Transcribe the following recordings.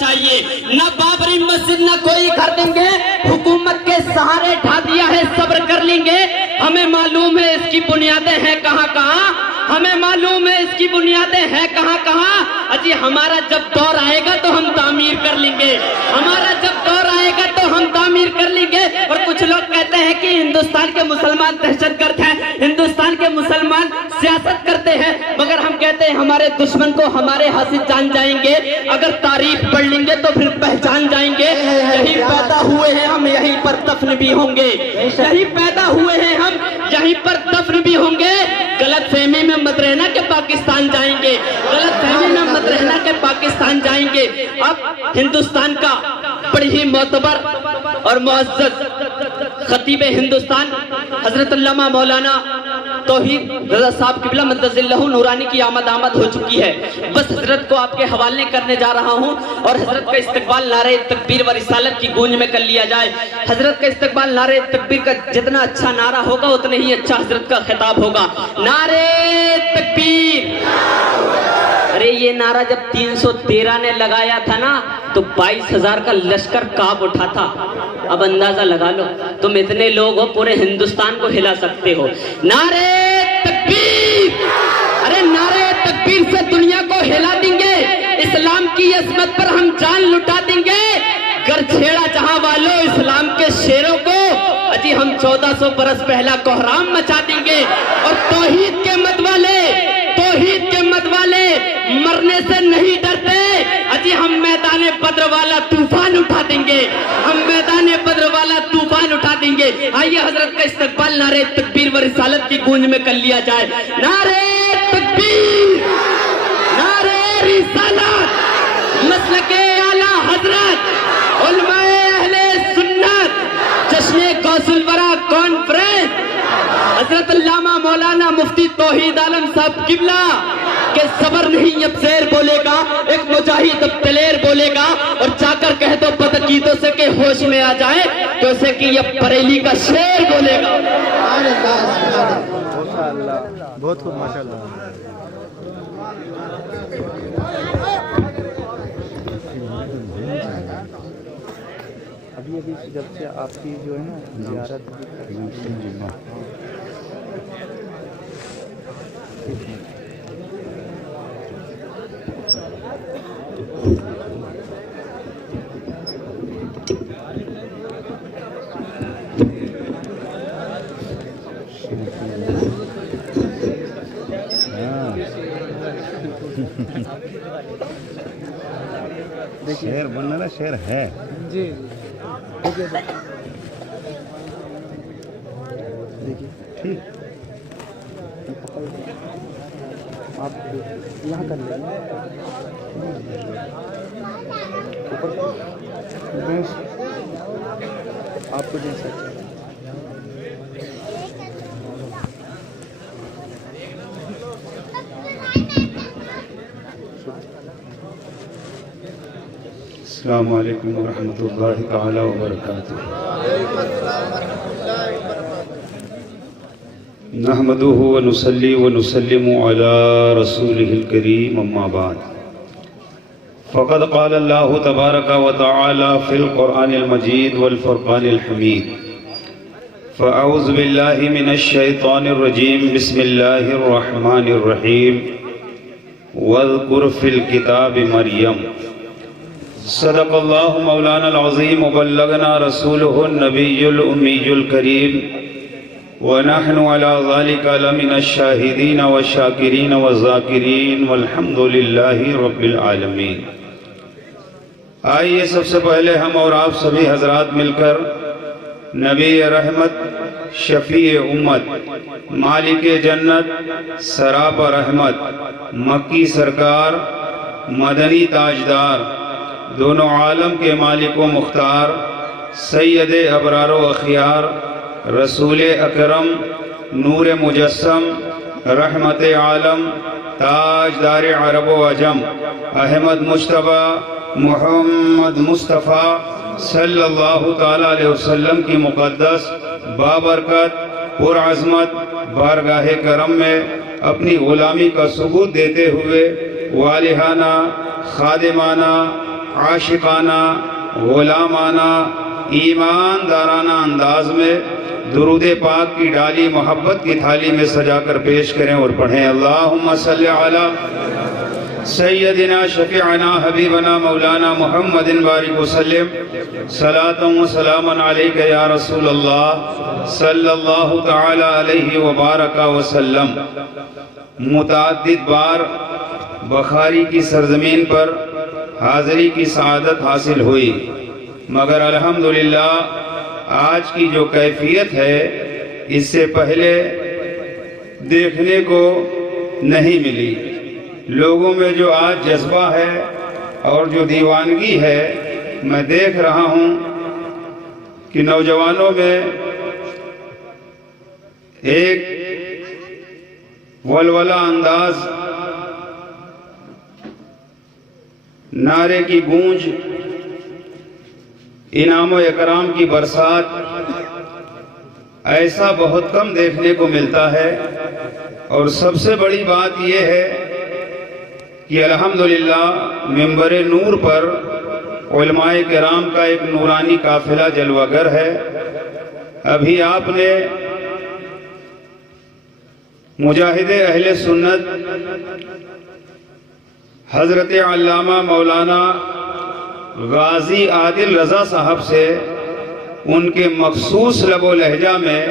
چاہیے. نہ بابری مسجد نہ کوئی گھر دیں گے, حکومت کے سہارے ڈھا دیا ہے, صبر کر لیں گے. ہمیں معلوم ہے اس کی بنیادیں ہیں کہاں کہاں, ہمیں معلوم ہے اس کی بنیادیں ہیں کہاں کہاں. اجی ہمارا جب دور آئے گا تو ہم تعمیر کر لیں گے, ہمارا جب دور آئے گا تو ہم تعمیر کر لیں گے. اور کچھ لوگ کہتے ہیں کہ ہندوستان کے مسلمان دہشت گرد ہیں, ہندوستان کے مسلمان سیاست کرتے ہیں, مگر ہم کہتے ہیں ہمارے دشمن کو ہمارے ہاتھ سے جان جائیں گے. اگر تاریخ پڑھ لیں گے تو پھر پہچان جائیں گے. یہی پیدا ہوئے ہیں ہم, یہیں پر دفن بھی ہوں گے. یہی پیدا ہوئے ہیں ہم, یہیں پر دفن بھی ہوں گے. غلط فہمی میں مت رہنا کہ پاکستان جائیں گے, غلط فہمی میں مت رہنا کہ پاکستان جائیں گے. اب ہندوستان کا بڑی ہی معتبر اور معزز خطیب ہندوستان حضرت علامہ مولانا توحید رضا صاحب قبلہ مدظ اللہ نورانی کی آمد ہو چکی ہے. بس حضرت کو آپ کے حوالے کرنے جا رہا ہوں, اور حضرت کا استقبال نعرہ تکبیر و رسالت کی گونج میں کر لیا جائے. حضرت کا استقبال نعرہ تکبیر کا جتنا اچھا نعرہ ہوگا اتنا ہی اچھا حضرت کا خطاب ہوگا. نعرہ تکبیر. ارے یہ نعرہ جب 313 نے لگایا تھا نا تو 22,000 کا لشکر کانپ اٹھا تھا. اب اندازہ لگا لو, تم اتنے لوگ ہو پورے ہندوستان کو ہلا سکتے ہو. نعرہ تکبیر. ارے نعرہ تکبیر سے دنیا کو ہلا دیں گے, اسلام کی عظمت پر ہم جان لٹا دیں گے. گر چھیڑا جہاں والوں اسلام کے شیروں کو, اجی ہم 1400 برس پہلا کوہرام مچا دیں گے. اور توحید کے مت والے, توحید کے مت والے مرنے سے نہیں ڈرتے. اجی ہم میدان بدر والا طوفان اٹھا دیں گے, ہم میدان بدر والا طوفان اٹھا دیں گے. آئیے حضرت کا استقبال نعرہ تکبیر و رسالت کی گونج میں کر لیا جائے. نعرہ تکبیر, نعرہ رسالت, مسلک اعلیٰ حضرت علماء اہل سنت, جشن غوث الورا کانفرنس حضرت علامہ مولانا مفتی توحید عالم صاحب قبلہ کہ صبر نہیں اب زیر بولے گا, ایک مجاہد اب دلیر بولے گا. اور جا کر کہہ دو بدعقیدوں سے کہ ہوش میں آ جائے, تو اسے کہ یہ بریلی کا شیر بولے گا. بہت خوب ماشاءاللہ. ابھی جب سے آپ کی جو ہے نا زیارت شیر بننا نا, شیر ہے جی دیکھیے ٹھیک. آپ یہاں کر لیں آپ کو جیسا السلام علیکم ورحمۃ اللہ تعالی وبرکاتہ. نحمده ونصلي ونسلم على رسوله الكريم اما بعد. فقد قال الله تبارك وتعالى في القرآن المجيد والفرقان الحميد. فأعوذ بالله من الشيطان الرجيم. بسم الله الرحمن الرحيم. واذكر في الكتاب مريم. صدق الله مولانا العظيم وبلغنا رسوله النبي الأمي الكريم. ونحن على ذلك لمن الشاهدين والشاكرين والذاكرين والحمد لله رب العالمين. آئیے سب سے پہلے ہم اور آپ سبھی حضرات مل کر نبی رحمت, شفیع امت, مالک جنت, سراپا رحمت, مکی سرکار, مدنی تاجدار, دونوں عالم کے مالک و مختار, سید ابرار و اخیار, رسول اکرم, نور مجسم, رحمت عالم, تاجدار عرب و عجم, احمد مجتبی محمد مصطفیٰ صلی اللہ تعالیٰ علیہ وسلم کی مقدس بابرکت پرعظمت بارگاہ کرم میں اپنی غلامی کا ثبوت دیتے ہوئے والہانہ, خادمانہ, عاشقانہ غلامانہ ایماندارانہ انداز میں درود پاک کی ڈالی محبت کی تھالی میں سجا کر پیش کریں اور پڑھیں۔ اللہم صلی علی سیدنا شفیعنا حبیبنا مولانا محمد بارک وسلم صلاۃ و سلام علیک یا رسول اللہ صلی اللہ تعالی علیہ وبارک وسلم۔ متعدد بار بخاری کی سرزمین پر حاضری کی سعادت حاصل ہوئی، مگر الحمدللہ آج کی جو کیفیت ہے اس سے پہلے دیکھنے کو نہیں ملی۔ لوگوں میں جو آج جذبہ ہے اور جو دیوانگی ہے، میں دیکھ رہا ہوں کہ نوجوانوں میں ایک ولولہ انداز، نعرے کی گونج، انعام و اکرام کی برسات، ایسا بہت کم دیکھنے کو ملتا ہے۔ اور سب سے بڑی بات یہ ہے کہ الحمدللہ منبر نور پر علماء کرام کا ایک نورانی قافلہ جلوہ گر ہے۔ ابھی آپ نے مجاہد اہل سنت حضرت علامہ مولانا غازی عادل رضا صاحب سے ان کے مخصوص لب و لہجہ میں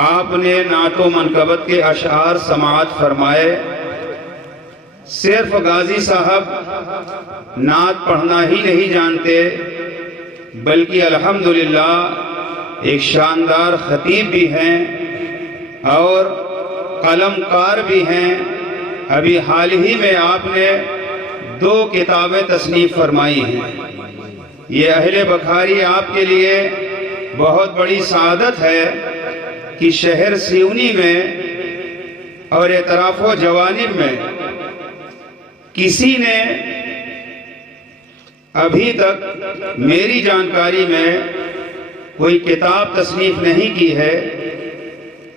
آپ نے نعت و منقبت کے اشعار سماعت فرمائے۔ صرف غازی صاحب نعت پڑھنا ہی نہیں جانتے، بلکہ الحمدللہ ایک شاندار خطیب بھی ہیں اور قلم کار بھی ہیں۔ ابھی حال ہی میں آپ نے 2 کتابیں تصنیف فرمائی ہیں۔ یہ اہل بخاری آپ کے لیے بہت بڑی سعادت ہے کہ شہر سیونی میں اور اطراف و جوانب میں کسی نے ابھی تک میری جانکاری میں کوئی کتاب تصنیف نہیں کی ہے۔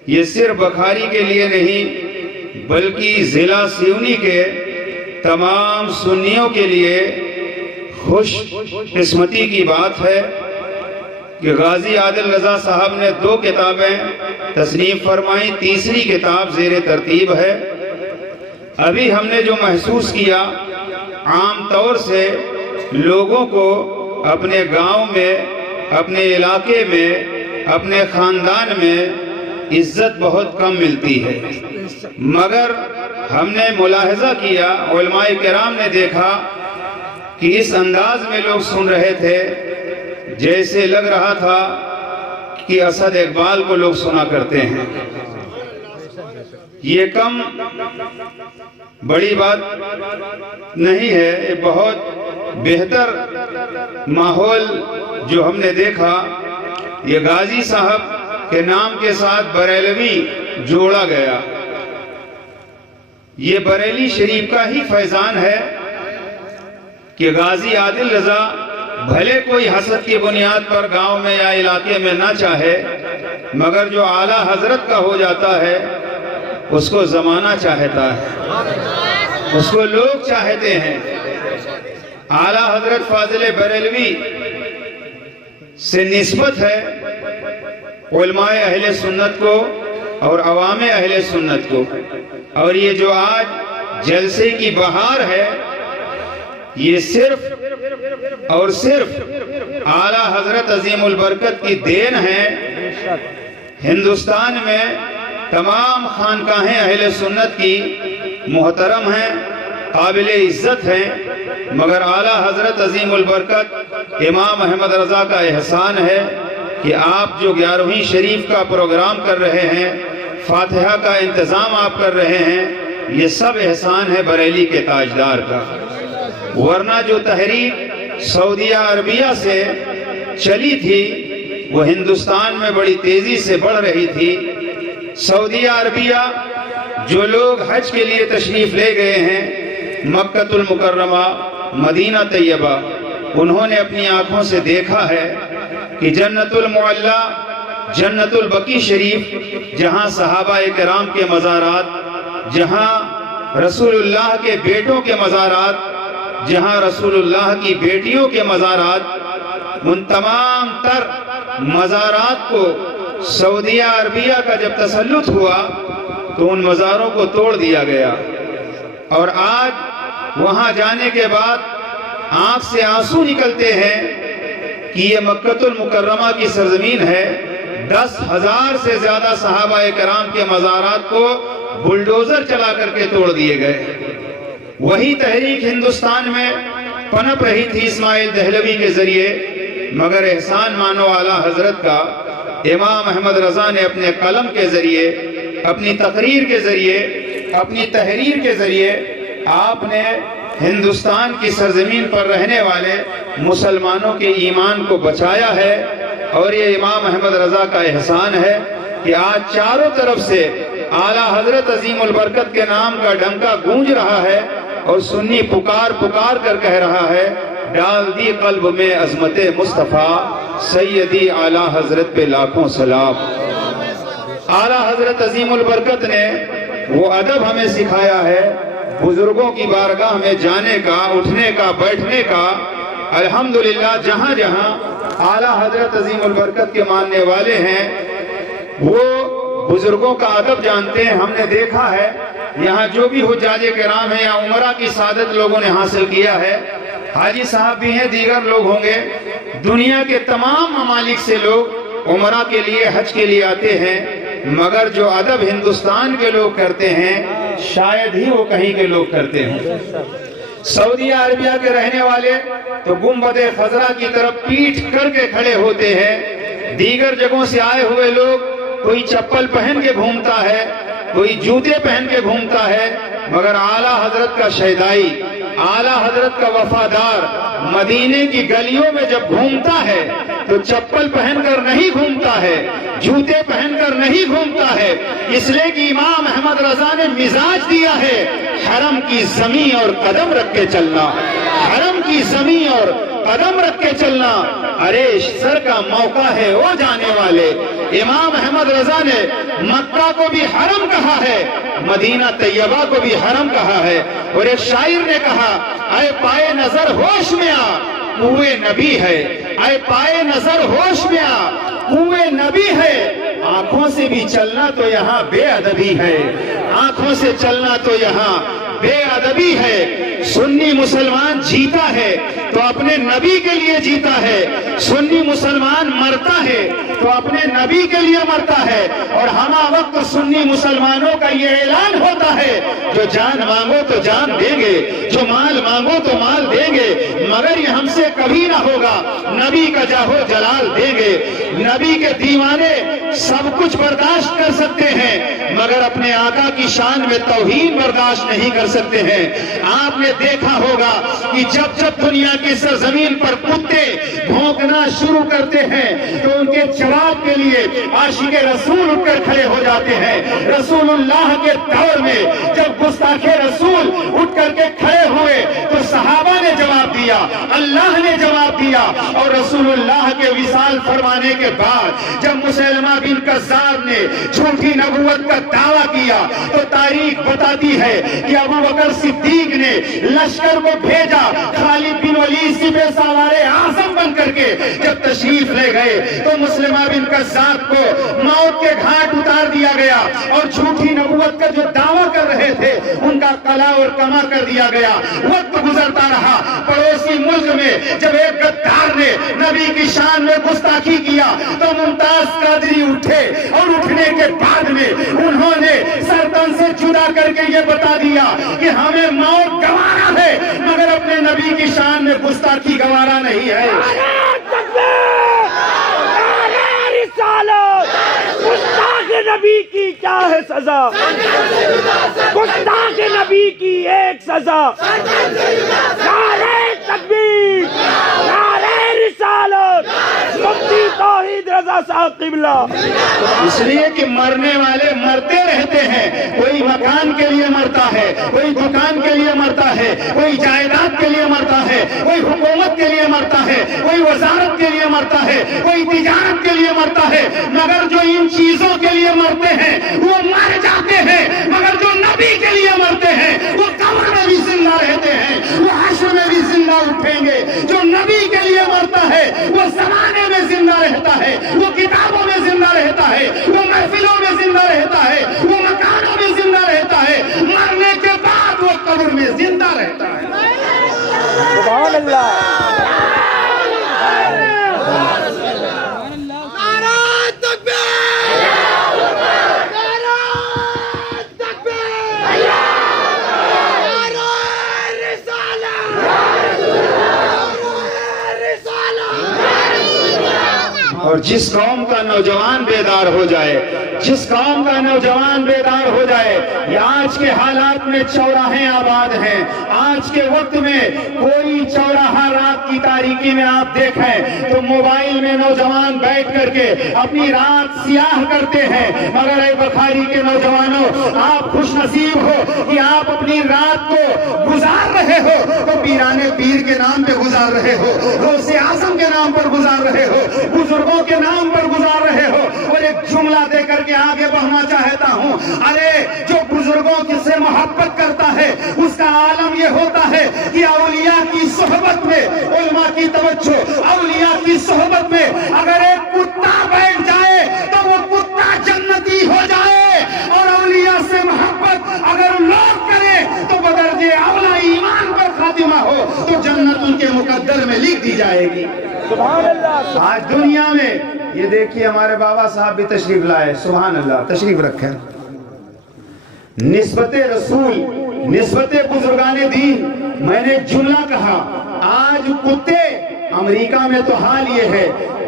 یہ صرف بخاری کے لیے نہیں بلکہ ضلع سیونی کے تمام سنیوں کے لیے خوش قسمتی کی بات ہے کہ غازی عادل رضا صاحب نے 2 کتابیں تصنیف فرمائیں، تیسری کتاب زیر ترتیب ہے۔ ابھی ہم نے جو محسوس کیا، عام طور سے لوگوں کو اپنے گاؤں میں، اپنے علاقے میں، اپنے خاندان میں عزت بہت کم ملتی ہے، مگر ہم نے ملاحظہ کیا، علماء کرام نے دیکھا کہ اس انداز میں لوگ سن رہے تھے جیسے لگ رہا تھا کہ اسد اقبال کو لوگ سنا کرتے ہیں۔ یہ کم بڑی بات نہیں ہے، یہ بہت بہتر ماحول جو ہم نے دیکھا۔ یہ غازی صاحب کے نام کے ساتھ بریلوی جوڑا گیا۔ یہ بریلی شریف کا ہی فیضان ہے کہ غازی عادل رضا بھلے کوئی حسد کی بنیاد پر گاؤں میں یا علاقے میں نہ چاہے، مگر جو اعلیٰ حضرت کا ہو جاتا ہے اس کو زمانہ چاہتا ہے، اس کو لوگ چاہتے ہیں۔ اعلیٰ حضرت فاضل بریلوی سے نسبت ہے علماء اہل سنت کو اور عوام اہل سنت کو، اور یہ جو آج جلسے کی بہار ہے یہ صرف اور صرف اعلیٰ حضرت عظیم البرکت کی دین ہے۔ ہندوستان میں تمام خانقاہیں اہل سنت کی محترم ہیں، قابل عزت ہیں، مگر اعلیٰ حضرت عظیم البرکت امام احمد رضا کا احسان ہے کہ آپ جو 11ویں شریف کا پروگرام کر رہے ہیں، فاتحہ کا انتظام آپ کر رہے ہیں، یہ سب احسان ہے بریلی کے تاجدار کا۔ ورنہ جو تحریک سعودیہ عربیہ سے چلی تھی وہ ہندوستان میں بڑی تیزی سے بڑھ رہی تھی۔ سعودیہ عربیہ جو لوگ حج کے لیے تشریف لے گئے ہیں، مکہ المکرمہ، مدینہ طیبہ، انہوں نے اپنی آنکھوں سے دیکھا ہے کہ جنت المعلا، جنت البقیع شریف، جہاں صحابہ کرام کے مزارات، جہاں رسول اللہ کے بیٹوں کے مزارات، جہاں رسول اللہ کی بیٹیوں کے مزارات، ان تمام تر مزارات کو سعودیہ عربیہ کا جب تسلط ہوا تو ان مزاروں کو توڑ دیا گیا، اور آج وہاں جانے کے بعد آنکھ سے آنسو نکلتے ہیں کہ یہ مکہ المکرمہ کی سرزمین ہے۔ 10,000 سے زیادہ صحابہ کرام کے مزارات کو بلڈوزر چلا کر کے توڑ دیے گئے۔ وہی تحریک ہندوستان میں پنپ رہی تھی اسماعیل دہلوی کے ذریعے، مگر احسان مانو اعلیٰ حضرت کا امام احمد رضا نے اپنے قلم کے ذریعے، اپنی تقریر کے ذریعے، اپنی تحریر کے ذریعے آپ نے ہندوستان کی سرزمین پر رہنے والے مسلمانوں کے ایمان کو بچایا ہے، اور یہ امام احمد رضا کا احسان ہے کہ آج چاروں طرف سے اعلیٰ حضرت عظیم البرکت کے نام کا ڈنکا گونج رہا ہے، اور سنی پکار پکار کر کہہ رہا ہے، ڈال دی قلب میں عظمت مصطفیٰ، سیدی اعلیٰ حضرت پہ لاکھوں سلام۔ اعلیٰ حضرت عظیم البرکت نے وہ ادب ہمیں سکھایا ہے، بزرگوں کی بارگاہ میں جانے کا، اٹھنے کا، بیٹھنے کا۔ الحمدللہ جہاں جہاں اعلیٰ حضرت عظیم البرکت کے ماننے والے ہیں وہ بزرگوں کا ادب جانتے ہیں۔ ہم نے دیکھا ہے یہاں جو بھی حجاج کرام ہیں یا عمرہ کی سعادت لوگوں نے حاصل کیا ہے، حاجی صاحب بھی ہیں، دیگر لوگ ہوں گے، دنیا کے تمام ممالک سے لوگ عمرہ کے لیے، حج کے لیے آتے ہیں، مگر جو ادب ہندوستان کے لوگ کرتے ہیں شاید ہی وہ کہیں کے لوگ کرتے ہیں۔ سعودیہ عربیہ کے رہنے والے تو گنبد خضرا کی طرف پیٹھ کر کے کھڑے ہوتے ہیں، دیگر جگہوں سے آئے ہوئے لوگ کوئی چپل پہن کے گھومتا ہے، کوئی جوتے پہن کے گھومتا ہے، مگر اعلیٰ حضرت کا شیدائی، اعلیٰ حضرت کا وفادار مدینے کی گلیوں میں جب گھومتا ہے تو چپل پہن کر نہیں گھومتا ہے، جوتے پہن کر نہیں گھومتا ہے، اس لیے کہ امام احمد رضا نے مزاج دیا ہے حرم کی زمین اور قدم رکھ کے چلنا، حرم کی زمین اور قدم رکھ کے چلنا۔ ارے سر کا موقع ہے او جانے والے، امام احمد رضا نے مکہ کو بھی حرم کہا ہے، مدینہ طیبہ کو بھی حرم کہا ہے، اور ایک شاعر نے کہا، اے پائے نظر ہوش میں آ کوئے نبی ہے، اے پائے نظر ہوش میں آ کوئے نبی ہے، آنکھوں سے بھی چلنا تو یہاں بے ادبی ہے، آنکھوں سے چلنا تو یہاں بے ادبی ہے۔ سنی مسلمان جیتا ہے تو اپنے نبی کے لیے جیتا ہے، سنی مسلمان مرتا ہے تو اپنے نبی کے لیے مرتا ہے، اور ہمہ وقت سنی مسلمانوں کا یہ اعلان ہوتا ہے، جو جان مانگو تو جان دیں گے، جو مال مانگو تو مال دیں گے، مگر یہ ہم سے کبھی نہ ہوگا، نبی کا جاہو جلال دیں گے۔ نبی کے دیوانے سب کچھ برداشت کر سکتے ہیں، مگر اپنے آقا کی شان میں توہین برداشت نہیں کر سکتے ہیں۔ آپ نے دیکھا ہوگا کہ جب جب دنیا کی سرزمین پر کتے بھونکنا شروع کرتے ہیں تو ان کے جواب کے لیے عاشق رسول اٹھ کر کھڑے ہو جاتے ہیں۔ رسول اللہ کے دور میں جب گستاخ رسول اٹھ کر کے کھڑے ہوئے تو صحابہ نے جواب دیا، اللہ نے جواب دیا، اور رسول اللہ کے وصال فرمانے کے بعد جب مسلمہ بن کذاب نے جھوٹی نبوت کا دعویٰ کیا تو تاریخ بتاتی ہے کہ ابو بکر صدیق نے لشکر کو بھیجا، خالد بن ولید سپہ سالار اعظم بن کر کے جب تشریف لے گئے تو مسلمہ بن کذاب کو موت کے گھاٹ اتار دیا گیا، اور جھوٹی نبوت کا جو دعویٰ کر رہے تھے ان کا قلع اور کما کر دیا گیا۔ وقت گزرتا رہا، پڑوسی ملک میں جب ایک غدار نے نبی کی شان میں گستاخی کیا تو ممتاز قادری اٹھے، اور اٹھنے کے بعد میں انہوں نے سرطن سے جدا کر کے یہ بتا دیا کہ ہمیں موت گوارا ہے، مگر اپنے نبی کی شان میں گستاخی گوارا نہیں ہے۔ گستاخ نبی کی کیا ہے سزا؟ گستاخ نبی کی ایک سزا، نعرہ تکبیر، نعرہ رسالت، مفتی توحید رضا صاحب قبلہ۔ اس لیے کہ مرنے والے مرتے رہتے ہیں، کوئی مکان کے لیے مرتا ہے، کوئی دکان کے لیے مرتا ہے، کوئی جائیداد کے لیے مرتا ہے، کوئی حکومت کے لیے مرتا ہے، کوئی وزارت کے لیے مرتا ہے، کوئی تجارت کے لیے مرتا ہے، مگر جو ان چیزوں کے لیے مرتے ہیں وہ مر جاتے ہیں، مگر جو نبی کے لیے مرتے ہیں وہ قبر میں بھی زندہ رہتے ہیں، وہ حشر میں بھی ہے، وہ کتابوں میں زندہ رہتا ہے، وہ محفلوں میں زندہ رہتا ہے، وہ مکانوں میں زندہ رہتا ہے، مرنے کے بعد وہ قبر میں زندہ رہتا ہے۔ سبحان اللہ۔ اور جس قوم کا نوجوان بیدار ہو جائے، جس قوم کا نوجوان بیدار ہو جائے، یہ آج کے حالات میں چوراہے آباد ہیں، آج کے وقت میں کوئی چوراہا رات کی تاریکی میں آپ دیکھیں تو موبائل میں نوجوان بیٹھ کر کے اپنی رات سیاہ کرتے ہیں، مگر اے بخاری کے نوجوانوں، آپ خوش نصیب ہو کہ آپ اپنی رات کو گزار رہے ہو تو پیرانے پیر کے نام پہ گزار رہے ہو، غوث اعظم کے نام پر گزار رہے ہو، بزرگوں کے نام پر گزار رہے ہو۔ اور ایک جملہ دے کر کے آگے بڑھنا چاہتا ہوں، ارے جو بزرگوں سے محبت کرتا ہے اس کا عالم یہ ہوتا ہے کہ اولیاء کی صحبت میں، علماء کی توجہ، اولیاء کی صحبت میں اگر ایک کتا بیٹھ جائے تو وہ کتا جنتی ہو جائے، اور اولیاء سے محبت اگر لوگ کریں تو بدرجہ اولا ایمان پر خاتمہ ہو تو جنت ان کے مقدر میں لکھ دی جائے گی۔ سبحان اللہ۔ آج دنیا میں یہ دیکھیے ہمارے بابا صاحب بھی تشریف لائے، سبحان اللہ، تشریف رکھیں۔ نسبت رسول، نسبت بزرگان دین، میں نے جملہ کہا، آج کتے امریکہ میں تو حال یہ ہے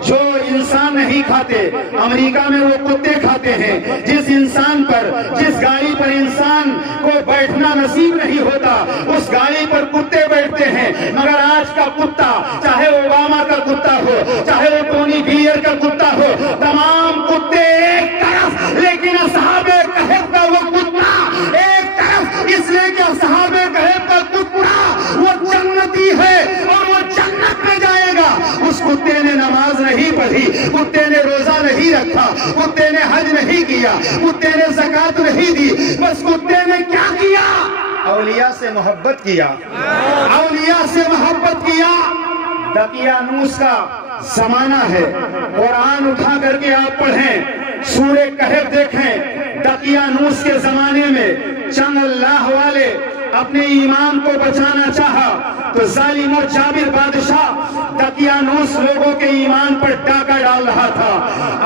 جو انسان نہیں کھاتے، امریکہ میں وہ کتے کھاتے ہیں۔ جس انسان پر، جس گاڑی پر انسان کو بیٹھنا نصیب نہیں ہوتا اس گاڑی پر کتے بیٹھتے ہیں، مگر آج کا کتا، چاہے اوباما کا کتا ہو، چاہے وہ ٹونی بلیئر کا کتا ہو، تمام کتے ایک طرف، لیکن اصحاب کہف کا وہ کتا ایک طرف، اس لیے کہ اصحاب کہف کا کتا وہ جنتی ہے اور وہ جنت میں جائے گا۔ اس کتے نے نماز نہیں پڑھی، کتے نے روزہ نہیں رکھا، کتے نے حج نہیں کیا، کتے نے زکات نہیں دی، بس کتے نے کیا کیا؟ اولیاء سے محبت کیا، اولیاء سے محبت کیا۔ دقیانوس کا زمانہ ہے، قرآن اٹھا کر کے آپ پڑھیں، سورہ کہف دیکھیں۔ دقیانوس کے زمانے میں چند اللہ والے اپنے ایمان کو بچانا چاہا تو ظالم و جابر بادشاہ دقیانوس لوگوں کے ایمان پر ڈاکہ ڈال رہا تھا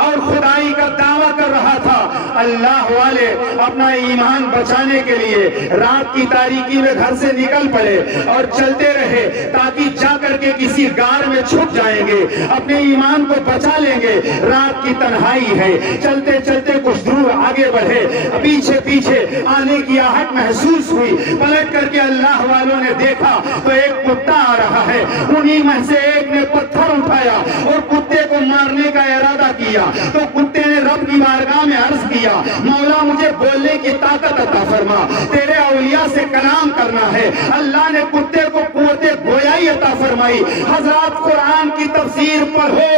اور خدائی کا دعویٰ کر رہا تھا۔ اللہ والے اپنا ایمان بچانے کے لیے رات کی تاریکی میں گھر سے نکل پڑے اور چلتے رہے تاکہ جا کر کے کسی غار میں چھپ جائیں گے، اپنے ایمان کو بچا لیں گے۔ رات کی تنہائی ہے، چلتے چلتے کچھ دور آگے بڑھے، پیچھے پیچھے آنے کی آہٹ محسوس ہوئی، پلٹ کر کے اللہ والوں نے دیکھا تو ایک کتا آ رہا ہے۔ انہی میں سے ایک نے پتھر اٹھایا اور کتے کو مارنے کا ارادہ کیا تو کتے نے رب کی بارگاہ میں عرض کیا، مولا مجھے بولنے کی طاقت عطا فرما، تیرے اولیاء سے کلام کرنا ہے۔ اللہ نے کتے کو قوت گویائی عطا فرمائی۔ حضرات قرآن کی تفسیر پڑھو،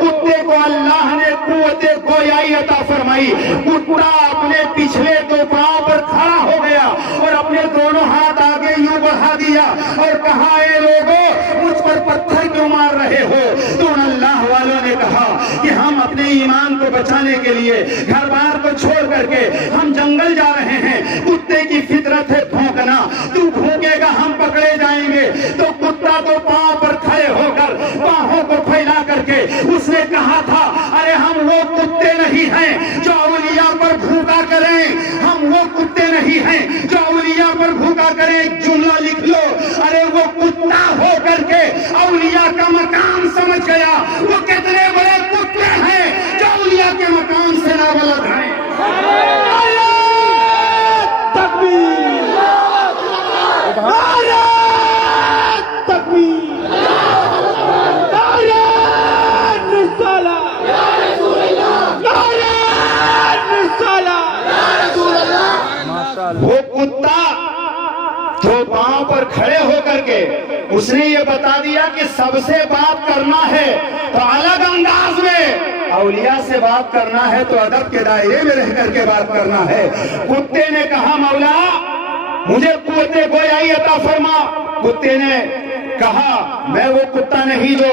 کتے کو اللہ نے قوت گویائی عطا فرمائی۔ کتا اپنے پچھلے دو پاؤں پر کھڑا ہو گیا اور اپنے دونوں ہاتھ آگے یوں بڑھا دیا اور کہا، اے لوگوں مجھ پر پتھر کیوں مار رہے ہو؟ تو اللہ والوں نے کہا کہ ہم اپنے ایمان کو بچانے کے لیے گھر بار کو چھوڑ کر کے ہم جنگل جا رہے ہیں۔ کتے کی فطرت ہے بھونکنا، تو بھونکے گا ہم پکڑے جائیں گے۔ تو کتا تو پاؤں پر کھڑے ہو کر باہوں کو پھیلا کر کے اس نے کہا تھا، ارے ہم وہ کتے نہیں ہیں جو اولیاء پر بھوکا کریں، ہم وہ کتے نہیں ہیں جو اولیاء پر بھوکا کریں۔ ایک جملہ لکھ لو، ارے وہ کتا ہو کر کے اولیاء کا مقام سمجھ گیا۔ وہ کتنے بڑے کتے ہیں جو اولیاء کے مقام سے نابلد ہیں۔ تکبیر، نعرہ تکبیر، نعرہ رسالہ، نعرہ رسالہ۔ وہ کتا تو پاؤں پر کھڑے ہو کر کے اس نے یہ بتا دیا کہ سب سے بات کرنا ہے تو الگ انداز میں، اولیاء سے بات کرنا ہے تو ادب کے دائرے میں رہ کر کے بات کرنا ہے۔ کتے نے کہا، مولا مجھے قوت گویائی عطا فرما۔ کتے نے کہا، میں وہ کتا نہیں جو